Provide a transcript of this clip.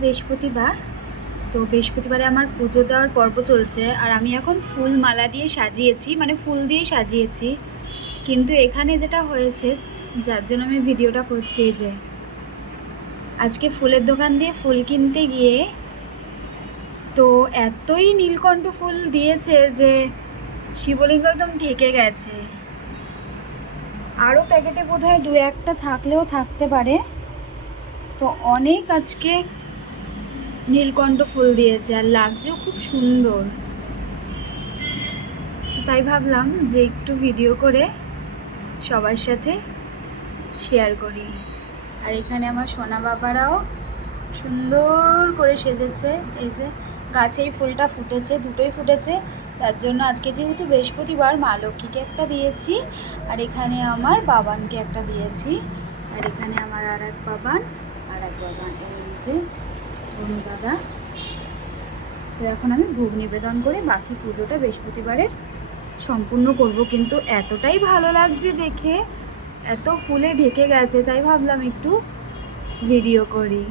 বৃহস্পতিবার। তো বৃহস্পতিবারে আমার পুজো দেওয়ার পর্ব চলছে, আর আমি এখন ফুল মালা দিয়ে সাজিয়েছি, মানে ফুল দিয়ে সাজিয়েছি। কিন্তু এখানে যেটা হয়েছে, যার জন্য আমি ভিডিওটা করছি, যে আজকে ফুলের দোকান দিয়ে ফুল কিনতে গিয়ে তো এতই নীলকণ্ঠ ফুল দিয়েছে যে শিবলিঙ্গ একদম ঢেকে গেছে। আরও প্যাকেটে বোধহয় 2-1টা থাকলেও থাকতে পারে। তো অনেক আজকে নীলকণ্ঠ ফুল দিয়েছে, আর লাগছেও খুব সুন্দর। তাই ভাবলাম যে একটু ভিডিও করে সবার সাথে শেয়ার করি। আর এখানে আমার সোনা বাবারাও সুন্দর করে সেজেছে। এই যে গাছেই ফুলটা ফুটেছে, দুটোই ফুটেছে। তার জন্য আজকে যেহেতু বৃহস্পতিবার, মা লক্ষ্মীকে একটা দিয়েছি, আর এখানে আমার বাবানকে একটা দিয়েছি। আর এখানে আমার আর এক বাবান, এই যে অনু দাদা। তো এখন আমি ভোগ নিবেদন করে বাকি পুজোটা বৃহস্পতিবারের সম্পূর্ণ করব। কিন্তু এতটাই ভালো লাগছে দেখে, এত ফুলে ঢেকে গেছে, তাই ভাবলাম একটু ভিডিও করি।